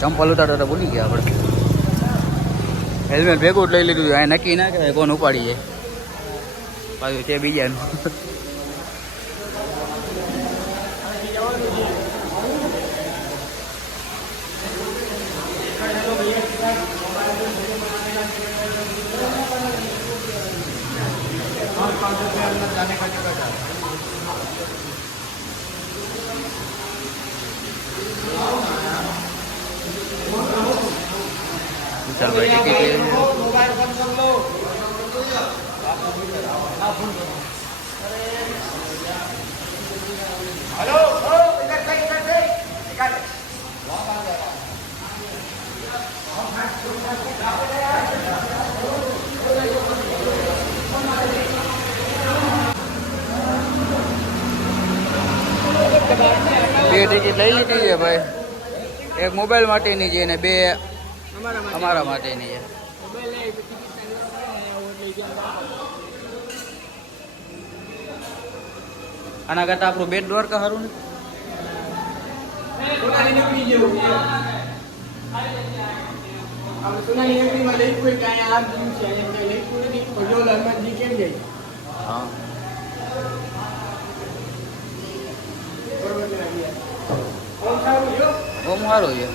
ચંપલ ઉતારતા ભૂલી ગયા આપણે. હેલ્મેટ ભેગું જ લઈ લીધું. આ નક્કી ના કહેવાય કોણ ઉપાડી જાય. પાછું છે બીજાનું. चल भाई टिकट हेलो इधर से બે ટિકિટ લઈ લીધી છે ભાઈ. એક મોબાઈલ માટેની છે ને બે અમારા માટેની છે. આના કરતા આપણું બેટ દ્વારકા સારું ને. હા ઓમ સારું છે.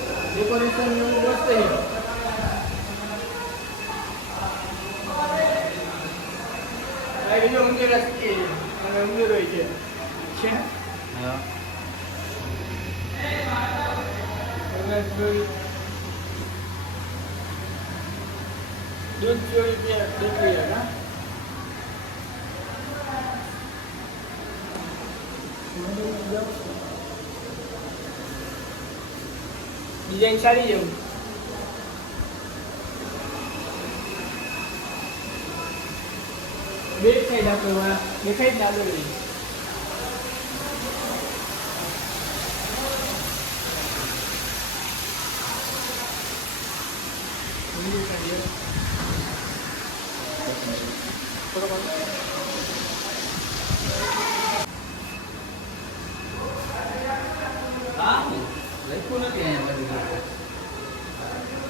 ડિઝાઇન સારી જેવું બે સાઈડ આપણે દેખાય જ આગળ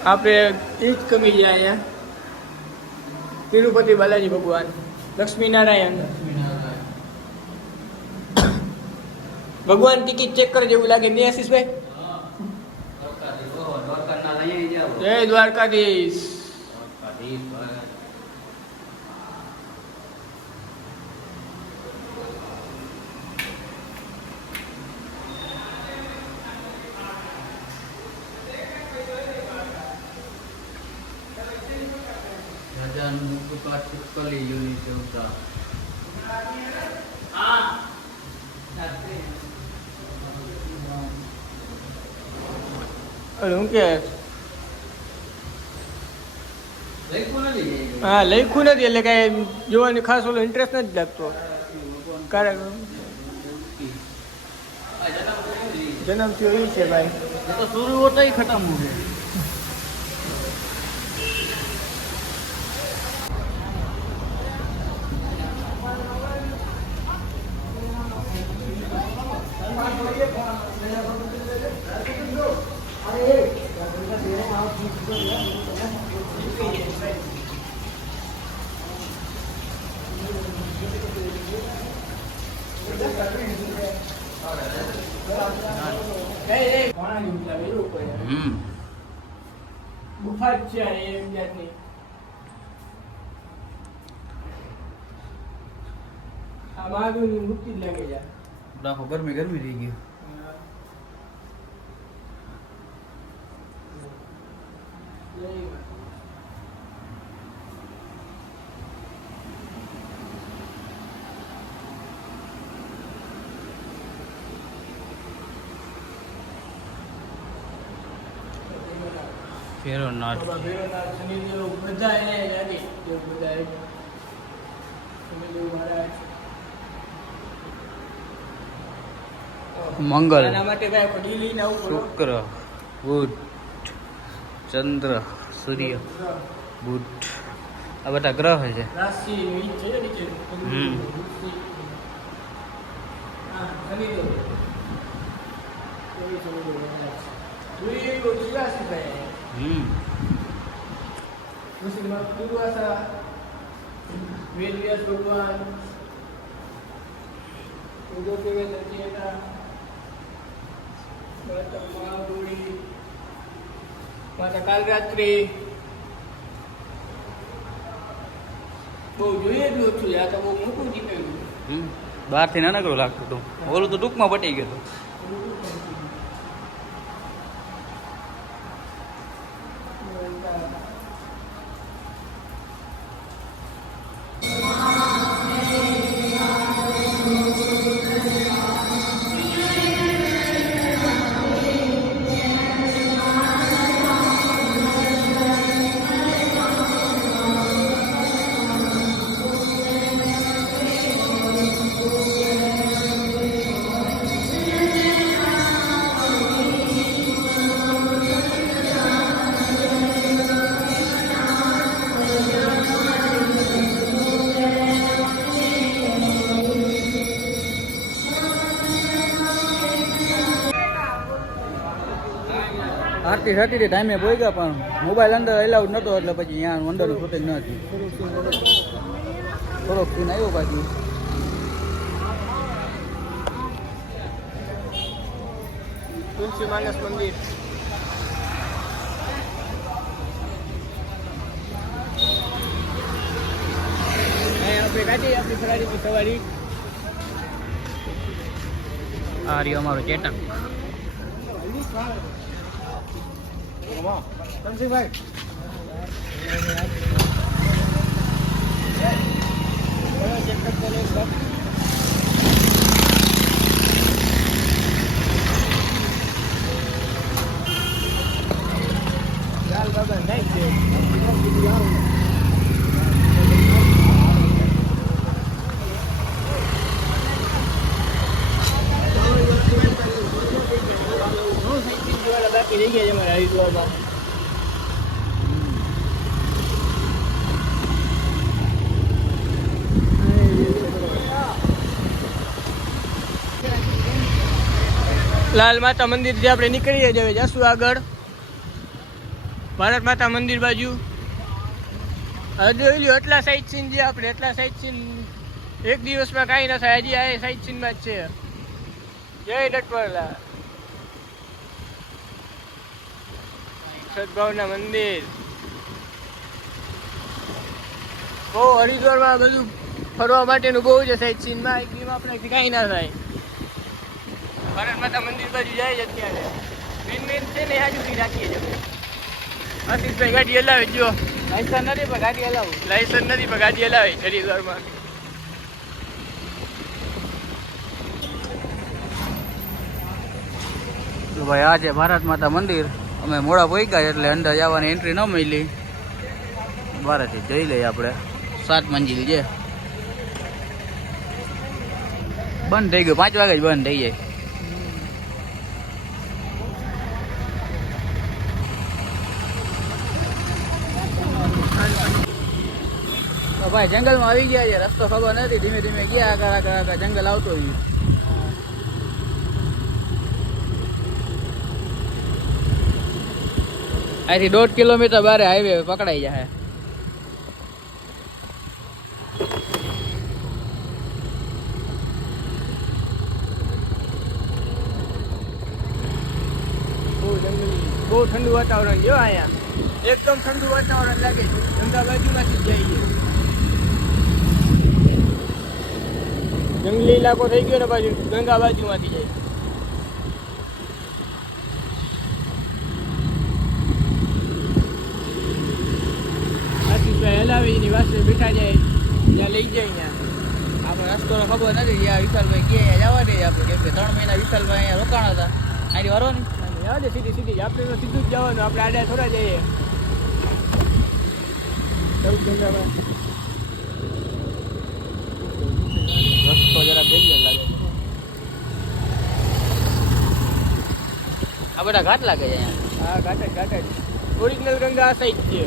આપણે એ જ કમી જાય અહીંયા. તિરુપતિ બાલાજી ભગવાન, લક્ષ્મીનારાયણ ભગવાન ટિકિટ ચેક કરે જેવું લાગે ને આશીષભાઈ. જય દ્વારકાધીશ. શું કે હા લખ્યું નથી એટલે કઈ જોવાની ખાસ ઓલો ઇન્ટરેસ્ટ નથી લાગતો. કારણ જન્મ થયો એ છે ભાઈ. તો शुरू होता ही खत्म हो गया. ગુફા જ છે એમ જાતની. આ મહાદેવની મૂર્તિ જ લાગે છે. રાખો ગરમી ગરમી થઈ ગઈ. ભેરોનાથ બધા એને લાગે બધા મંગળ, શુક્ર, બુધ, ચંદ્ર, સૂર્ય, બુધ આ બધા ગ્રહ છે. જોઈએ એટલું વિશ્વાસી ભાઈ મુસ્લિમમાં દુર્વાસા વેદવ્યાસ ભગવાન માતા કાલરાત્રિ બહુ જોઈએ એટલું ઓછું આ તો બહુ મોટું જીવેલું બહારથી નાનકડું લાગતું હતું ઓલું તો ટૂંકમાં પટી ગયું હતું આરતી થતી હતી ટાઈમે પોઈ ગયા પણ મોબાઈલ અંદર એલાઉડ નતો એટલે પછી અહીંયા અંદર ફૂટેજ ન હતી થોડોક સીન આવ્યો પાછી તુલસી માનસ મંદિર આપણે કાઢીએ આપણી ફરારીની સવારી આ રહ્યું અમારું ચેતક ધનસિંહભાઈ લાલ બાબા નાઈ છે બાકી રહી ગયા છે અમારા હરિદ્વારમાં લાલ માતા મંદિર જે આપણે નીકળીએ જ હવે જશું આગળ ભારત માતા મંદિર બાજુ જોઈ લ્યો એટલા સાઈડ સીન જે આપણે એટલા સાઈડ સીન એક દિવસમાં કાંઈ ન થાય હજી આ સાઈડ સીનમાં જ છે જય નટવરલા સદભાવના મંદિર બહુ હરિદ્વારમાં બધું ફરવા માટેનું બહુ છે સાઈડ સીનમાં એક દિવસ આપણે કાંઈ ના થાય ભારત માતા મંદિર બાજુ જાય છે અત્યારે મેન છે ને આજુથી રાખીએ છીએ આશીષભાઈ ગાડી હલાવે જો લાયસન્સ નથી પણ ગાડી હલાવું લાયસન્સ નથી પણ ગાડી હલાવે હરિદ્વારમાં તો ભાઈ આ છે ભારત માતા મંદિર અમે મોડા પોઈ ગયા એટલે અંદર જવાની એન્ટ્રી ન મળી બહારથી જઈ લઈએ આપણે 7 મંજિલ છે બંધ થઈ ગયું 5 વાગે જ બંધ થઈ જાય તો ભાઈ જંગલમાં આવી ગયા છે રસ્તો ખબર નથી ધીમે ધીમે ગયા આગળ જંગલ આવતો હોય અહીંથી 1.5 કિલોમીટર બારે હાઈવે પકડાઈ જાય બહુ ઠંડુ વાતાવરણ જો અહીંયા એકદમ ઠંડુ વાતાવરણ લાગે ગંગા બાજુમાંથી જ જઈએ જંગલી ઇલાકો થઈ ગયો ને બાજુ ગંગા બાજુમાંથી જાય આશીષભાઈ હલાવી એની વાસે બેઠા જાય ત્યાં લઈ જાય ત્યાં આપણે રસ્તો ખબર નથી યા વિશાલભાઈ કે જવા દે આપણે કેમ કે 3 મહિના વિશાલભાઈ અહીંયા રોકાણા હતા અહીંથી વરવાની યાદ સીધી આપણે તો સીધું જ જવાનું આપણે આડા થોડા જઈએ રસ્તો જરા ડેન્જર લાગે આ બધા ઘાટ લાગે છે અહીંયા હા ઘાટ જ ઓરિજિનલ ગંગા આ સાઈડ છે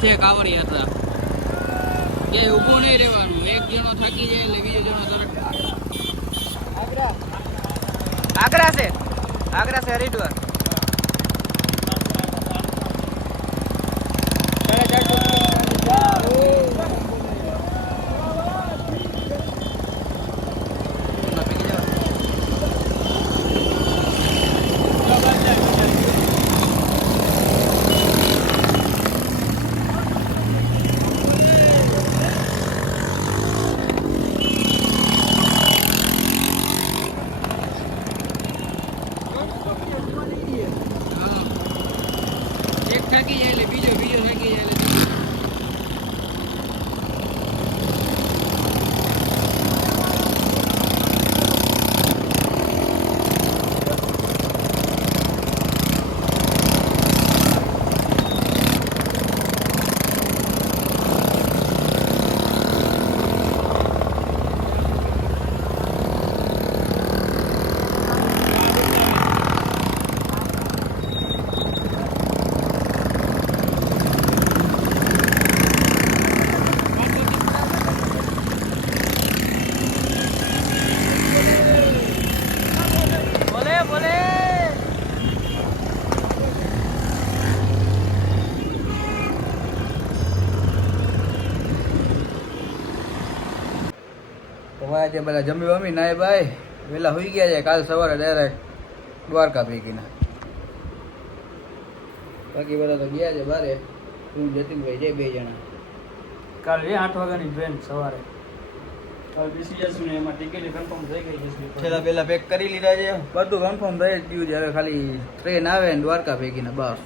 છે કાવડ યાત્રા. ક્યાંય ઊભું નહીં રહેવાનું. એક જણો થાકી જાય એટલે બીજો જણો તરત आगरा से हरिद्वार એક થાકી જાય એટલે બીજો થાકી જાય એટલે આજે પેલા જમી વમી નાય ભાઈ વેલા હોઈ ગયા છે. કાલ સવારે ડાયરેક્ટ દ્વારકા ભેગીના. બાકી બધા તો ગયા છે બારે. તું જતીનભાઈ જાય 2 જણા. કાલે 8 વાગ્યાની ટ્રેન સવારે. કાલે બેસી જશું ને એમાં ટિકિટ કન્ફર્મ થઈ ગઈ છે. છેલ્લા પેલા પેક કરી લીધા છે. બધું કન્ફર્મ થઈ જ ગયું છે. હવે ખાલી ટ્રેન આવે ને દ્વારકા ભેગીના બસ.